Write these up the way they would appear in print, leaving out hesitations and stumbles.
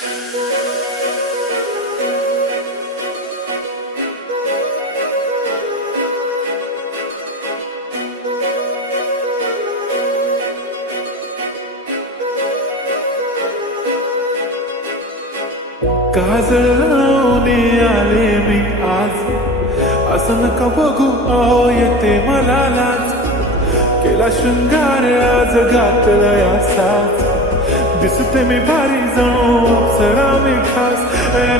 काजळ लावणे आले मी आज, असं नका बघू अहो येते मला लाज. केला शृंगार आज घातला असाच, दिसते मी भारी जणू अप्सरा मी खास.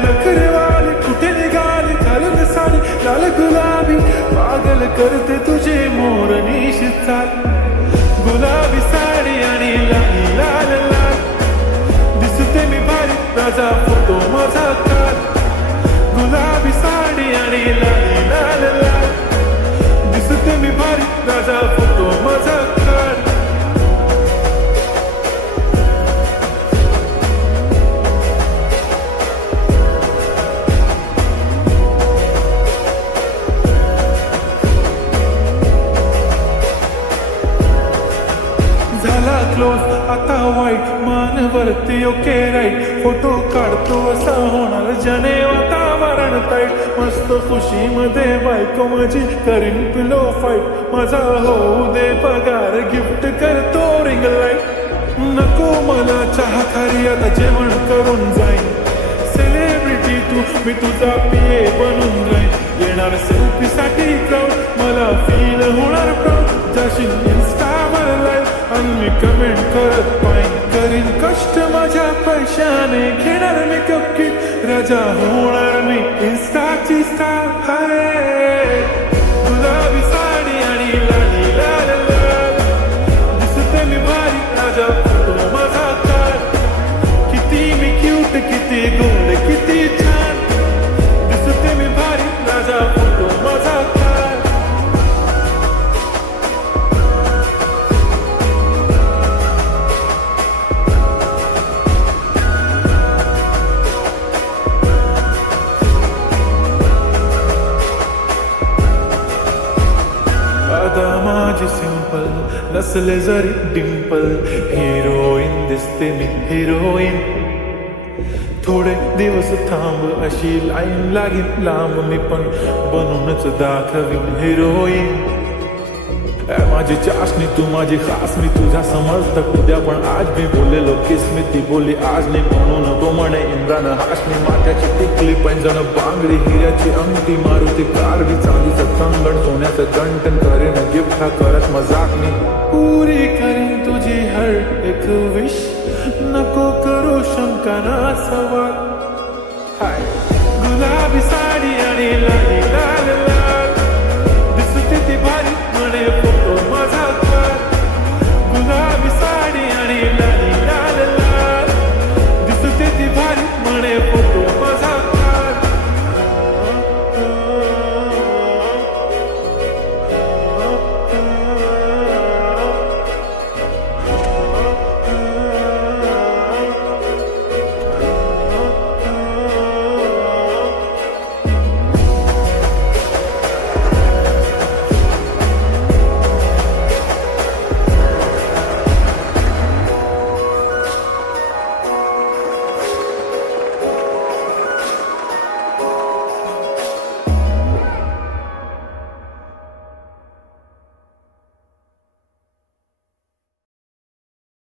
नखरेवाली कुठे निघाली घालून साडी लाल गुलाबी, पागल करते तुझे मोरनीश चाल. गुलाबी साडी आणि लाल लाल लाल, दिसते मी भारी राजा फोटो माझा काल. गुलाबी साडी आणि लाल लाल लाल, दिसते मी भारी राजा फोटो माझा काल. झाला क्लोज आता वाईट, मान वरती ओके राईट. फोटो काढतो असा होणार जने वातावरण टाईट. मस्त खुशी मध्ये बायको माझी करीन पिलो फाईट. माझा होऊ दे पगार गिफ्ट करतो रिंग लाईट. नको मला चहा खारी आता जेवण करून जाईन. सेलिब्रिटी तू मी तुझा पिये बनून राहीन. येणार सेल्फी साठी क्राऊड, मला फील होणार प्राऊड. जाशील इन्स्टावर लाईव्ह आणि मी कमेंट करत पाहिन. करीन कष्ट माझ्या पैशाने, घेणार मी कपकीट. राजा होणार मी इन्स्टाची स्टार. हाय गुलाबी साडी आणि लाली लाल लाल, दिसते मी भारी राजा फोटो माझा काल. किती मी क्यूट किती गोड किती छान, दिसते मी भारी राजा फोटो माझा काल. आता माझी सिंपल नसले जरी डिंपल, हिरोईन दिसते मी हिरोईन. थोडे दिवस थांब अशी लाईन लागेल लांब, मी पण बनूनच दाखवीन हिरोईन. माझी चाशनी तू माझी खास, मी तुझा समजत उद्या पण आज. मी बोललेलो किस मी ती बोलली आज नाही, म्हणून तो म्हणे इम्रान हाशमी. माथ्याची टिकली पैंजण बांगडी, हिऱ्याची अंगठी, मारुती कारवी, चांदीचं कंगण, सोन्याचं गंटन. करेन गिफ्ट हा करत मजाक मी, पुरी करीन तुझी हर एक विश. नको करू शंका ना सवाल.